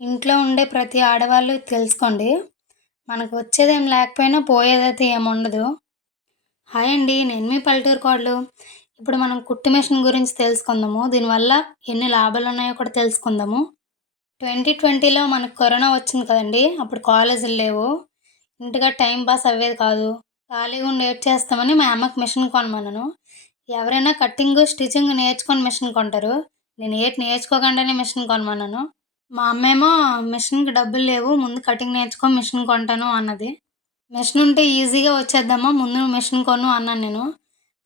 ఇంట్లో ఉండే ప్రతి ఆడవాళ్ళు తెలుసుకోండి. మనకు వచ్చేదేం లేకపోయినా పోయేదైతే ఏముండదు. హాయ్ అండి. నేను మీ పల్లెటూరు కోడలు. ఇప్పుడు మనం కుట్టు మిషన్ గురించి తెలుసుకుందాము. దీనివల్ల ఎన్ని లాభాలున్నాయో కూడా తెలుసుకుందాము. 2020లో మనకు కరోనా వచ్చింది కదండీ! అప్పుడు కాలేజీలు లేవు. ఇంటికాడ టైం పాస్ అవ్వేది కాదు. ఖాళీగా ఉండి ఏటి చేస్తామని మా అమ్మకి మిషన్ కొనమన్నాను. ఎవరైనా కటింగు, స్టిచ్చింగ్ నేర్చుకొని మిషన్ కొంటారు. నేను ఏటి నేర్చుకోకుండానే మిషన్ కొనమన్నాను. మా అమ్మేమో మిషన్‌కి డబ్బులు లేవు. ముందు కటింగ్ నేర్చుకో మిషన్ కొంటాను అన్నది. మిషన్ ఉంటే ఈజీగా వచ్చేద్దమ్మా. ముందు నువ్వు మిషన్ కొను అన్నాను నేను.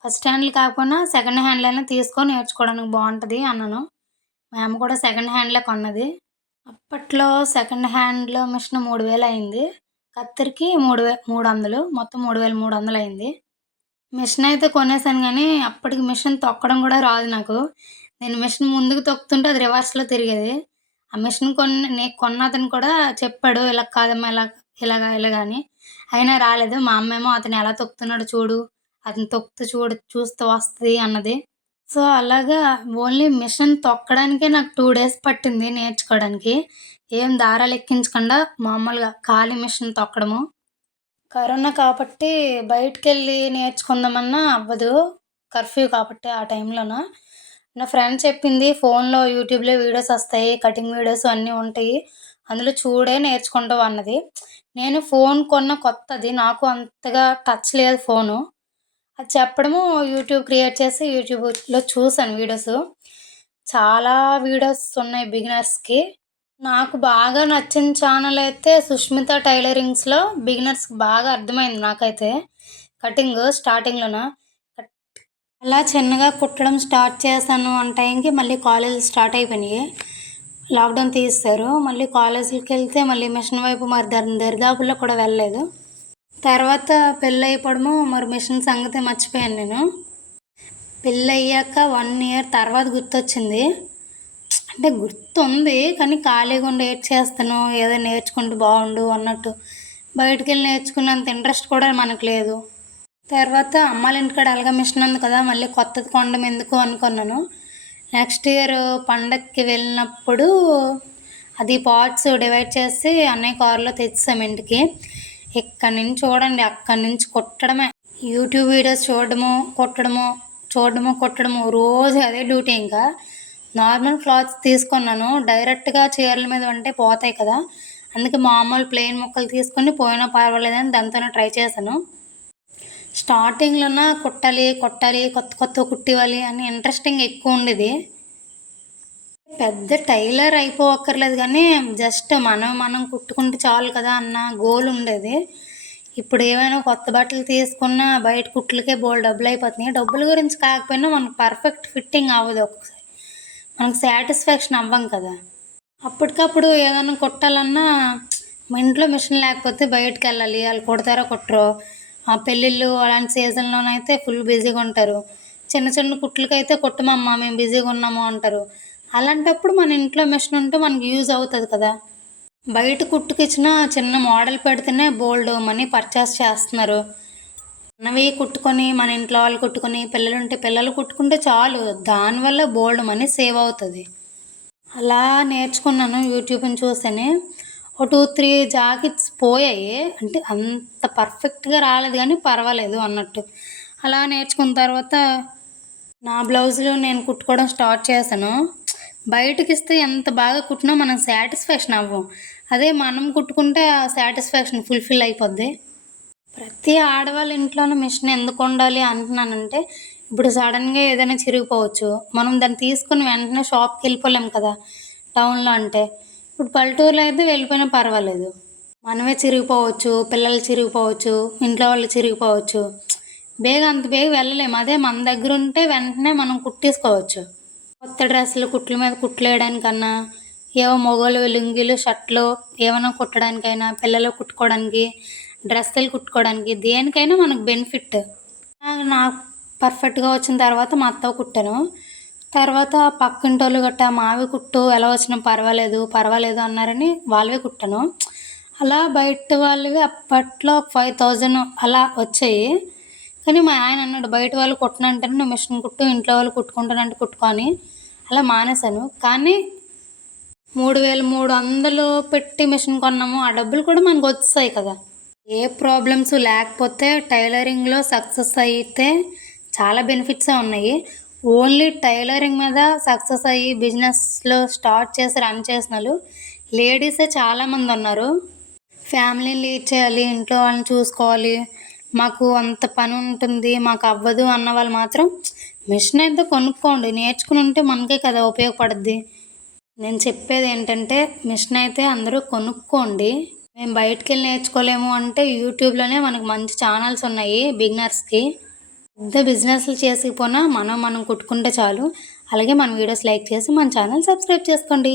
ఫస్ట్ హ్యాండ్‌లు కాకపోయినా సెకండ్ హ్యాండ్‌లైనా తీసుకో నేర్చుకోవడానికి బావుంటది అన్నాను. మా అమ్మ కూడా సెకండ్ హ్యాండ్‌లే కొన్నది. అప్పట్లో సెకండ్ హ్యాండ్‌లో మిషన్ 3000 అయింది. కత్తెరకి 300 మొత్తం 3300 అయింది. మిషన్ అయితే కొనేసాను గానీ, అప్పటికి మిషన్ తొక్కడం గూడా రాదు నాకు. నేను మిషన్ ముందుకు తొక్కుతుంటే అది రివర్స్‌లో తిరిగేది. ఆ మిషన్ కొన్నతను కూడా చెప్పాడు, "ఇలా కాదమ్మా ఇలాగా" అని. అయినా రాలేదు. మా అమ్మేమో "అతను ఎలా తొక్కుతున్నాడో చూడు. అతను తొక్కుతూ చూడు చూస్తే వస్తది" అన్నది. సో, అలాగా ఓన్లీ మిషన్ తొక్కడానికే నాకు 2 డేస్ పట్టింది నేర్చుకోవడానికి. ఏం దారాలు ఎక్కించకుండా మామూలుగా ఖాళీ మిషన్ తొక్కడము. కరోనా కాబట్టి బయటికెళ్ళి నేర్చుకుందామన్నా అవ్వదు. కర్ఫ్యూ కాబట్టి ఆ టైంలోన. నా ఫ్రెండ్ చెప్పింది ఫోన్‌లో, యూట్యూబ్‌లో వీడియోస్ ఒస్తాయి. కటింగ్ వీడియోస్ అన్నీ ఉంటాయి. అందులో చూడే నేర్చుకుంటావు అన్నది. నేను ఫోన్ కొన్న కొత్తది. నాకు అంతగా టచ్ లేదు ఫోను. అది చెప్పడము యూట్యూబ్ క్రియేట్ చేసి యూట్యూబ్‌లో చూసాను వీడియోసు. చాలా వీడియోస్ ఉన్నాయి బిగినర్స్‌కి. నాకు బాగా నచ్చిన ఛానలయితే 'సుష్మిత టైలరింగ్స్‌లో' బిగినర్స్‌కి బాగా అర్థమైంది నాకైతే. కటింగు స్టార్టింగ్‌లోన. కట్ అలా చిన్నగా కుట్టడం స్టార్ట్ చేశాను అన్న టైంకి మళ్ళీ కాలేజీలు స్టార్ట్ అయిపోయినాయి. లాక్‌డౌన్ తీసేశారు. మళ్ళీ కాలేజీలకెళ్తే మళ్ళీ మిషన్ వైపు మరి దరిదాపుల్లో కూడా వెళ్ళలేదు. తర్వాత పెళ్ళయిపోవడము మరి మిషన్ సంగతే మర్చిపోయాను నేను. పెళ్ళయ్యాక 1 ఇయర్ తర్వాత గుర్తొచ్చింది. అంటే గుర్తుంది. కానీ ఖాళీగా ఉండి ఏటి చేస్తాను, ఏదో నేర్చుకుంటే బావుండు అన్నట్టు. బయటికెళ్ళి నేర్చుకున్నంత ఇంట్రెస్ట్ కూడా మనకు లేదు. తర్వాత అమ్మాళ్ళ ఇంటికాడ ఎలాగో మిషన్ ఉంది కదా! మళ్ళీ కొత్తది కొనడం ఎందుకు అనుకున్నాను. నెక్స్ట్ ఇయర్ పండక్కి వెళ్ళినప్పుడు అది పార్ట్స్ డివైడ్ చేసి అన్నయ్య కారులో తెచ్చేసాం ఇంటికి. ఇక్కడి నుంచి చూడండి, అక్కడి నుంచి కుట్టడమే. యూట్యూబ్ వీడియోస్ కుట్టడము రోజు అదే డ్యూటీ ఇంకా. నార్మల్ క్లాత్స్ తీసుకున్నాను. డైరెక్ట్‌గా చీరల మీద అంటే పోతాయి కదా! అందుకే మామూలు ప్లెయిన్ ముక్కలు తీసుకొని పోయినా పర్వాలేదని దాంతోనే ట్రై చేశాను. స్టార్టింగ్‌లోన కుట్టాలి, కొత్తవి కుట్టివ్వాలి అని ఇంట్రెస్టింగ్ ఎక్కువుండేది. పెద్ద టైలర్ అయిపోవక్కర్లేదు గానీ, జస్ట్ మనం కుట్టుకుంటే చాలు కదా అన్న గోల్ ఉండేది. ఇప్పుడు ఏమైనా కొత్త బట్టలు తీసుకున్నా బయట కుట్లకే బోలెడు డబ్బులయిపోతున్నాయి. డబ్బుల గురించి కాకపోయినా మనకు పర్ఫెక్ట్ ఫిట్టింగ్ అవ్వదు ఒక్కొక్కసారి. మనకు సాటిస్ఫాక్షన్ అవ్వం కదా! అప్పటికప్పుడు ఏదన్నా కుట్టాలన్నా మా ఇంట్లో మిషన్ లేకపోతే బయటికెళ్ళాలి. ఆళ్ళు కుడతారో కుట్టరో. పెళ్ళిళ్ళు అలాంటి సీజన్‌లోనైతే ఫుల్ బిజీగా ఉంటారు. చిన్న చిన్న కుట్లకైతే కుట్టమమ్మా మేము బిజీగా ఉన్నాము అంటారు. అలాంటప్పుడు మన ఇంట్లో మిషన్ ఉంటే మనకి యూజ్ అవుతది కదా! బయట కుట్టుకిచ్చినా చిన్న మోడల్ పెడితేనే బోలెడు మనీ పర్చేస్ చేస్తున్నారు. మనవి కుట్టుకొని, మన ఇంట్లో వాళ్ళు కుట్టుకొని, పిల్లలుంటే పిల్లలు కుట్టుకుంటే చాలు. దానివల్ల బోలెడు మనీ సేవ్ అవుతది. అలా నేర్చుకున్నాను యూట్యూబ్‌ని చూసని. ఓ 2, 3 జాకెట్స్ పోయాయి. అంటే అంత పర్ఫెక్ట్‌గా రాలేదు గానీ పర్వాలేదు అన్నట్టు. అలా నేర్చుకున్న తర్వాత నా బ్లౌజులు నేను కుట్టుకోవడం స్టార్ట్ చేశాను. బయటకిస్తే ఎంత బాగా కుట్టినా మనం సాటిస్ఫాక్షన్ అవ్వం. అదే మనం కుట్టుకుంటే ఆ సాటిస్ఫాక్షన్ ఫుల్‌ఫిల్ అయిపోద్ది. ప్రతి ఆడవాళ్ళ ఇంట్లోనూ మిషన్ ఎందుకుండాలి అంటున్నానంటే, ఇప్పుడు సడన్‌గా ఏదైనా చిరిగిపోవచ్చు. మనం దాన్ని తీసుకొని వెంటనే షాప్‌కెళ్ళిపోలేం కదా! టౌన్‌లో అంటే. ఇప్పుడు పల్లెటూరులో అయితే వెళ్ళిపోయినా పర్వాలేదు. మనమే చిరిగిపోవచ్చు, పిల్లలు చిరిగిపోవచ్చు, ఇంట్లో వాళ్ళు చిరిగిపోవచ్చు. అంత బేగ వెళ్ళలేము. అదే మన దగ్గరుంటే వెంటనే మనం కుట్టేసుకోవచ్చు. కొత్త డ్రెస్సులు కుట్ల మీద కుట్లేయడానికన్నా, ఏవో మగోళ్ళు లుంగీలు, షర్టులు ఏమైనా కుట్టడానికైనా, పిల్లలు కుట్టుకోవడానికి, డ్రెస్సులు కుట్టుకోవడానికి దేనికైనా మనకు బెనిఫిట్. నాకు పర్ఫెక్ట్‌గా వచ్చిన తర్వాత మా అత్తవి కుట్టాను. తర్వాత పక్కింటోళ్ళు గట్టా మావి కుట్టు ఎలా వచ్చినా పర్వాలేదు అన్నారని వాళ్ళవే కుట్టాను. అలా బయట వాళ్ళవి అప్పట్లో 5000 అలా వచ్చాయి. కానీ మా ఆయన అన్నాడు, "బయట వాళ్ళు కుట్టనంటేనే నువ్వు మిషన్ కుట్టు, ఇంట్లో వాళ్ళు కుట్టుకుంటానంటే కుట్టుకో" అని. అలా మానేశాను. కానీ 3300 పెట్టి మిషన్ కొన్నాము, ఆ డబ్బులు కూడా మనకు వచ్చాయి కదా. ఏ ప్రాబ్లమ్స్ లేకపోతే టైలరింగ్లో సక్సెస్ అయితే చాలా బెనిఫిట్సే ఉన్నాయి. ఓన్లీ టైలరింగ్ మీద సక్సెస్ అయ్యి బిజినెస్లో స్టార్ట్ చేసి రన్ చేసిన వాళ్ళు లేడీసే చాలామంది ఉన్నారు. ఫ్యామిలీని లీడ్ చేయాలి, ఇంట్లో వాళ్ళని చూసుకోవాలి, మాకు అంత పని ఉంటుంది, మాకు అవ్వదు అన్న వాళ్ళు మాత్రం మిషన్ అయితే కొనుక్కోండి. నేర్చుకుని ఉంటే మనకే కదా ఉపయోగపడుద్ది. నేను చెప్పేది ఏంటంటే మిషన్ అయితే అందరూ కొనుక్కోండి. మేము బయటికి వెళ్ళి నేర్చుకోలేము అంటే యూట్యూబ్లోనే మనకు మంచి ఛానల్స్ ఉన్నాయి బిగినర్స్కి. పెద్ద బిజినెస్లు చేసిపోయినా మనం కుట్టుకుంటే చాలు. అలాగే మన వీడియోస్ లైక్ చేసి మన ఛానల్ సబ్స్క్రైబ్ చేసుకోండి.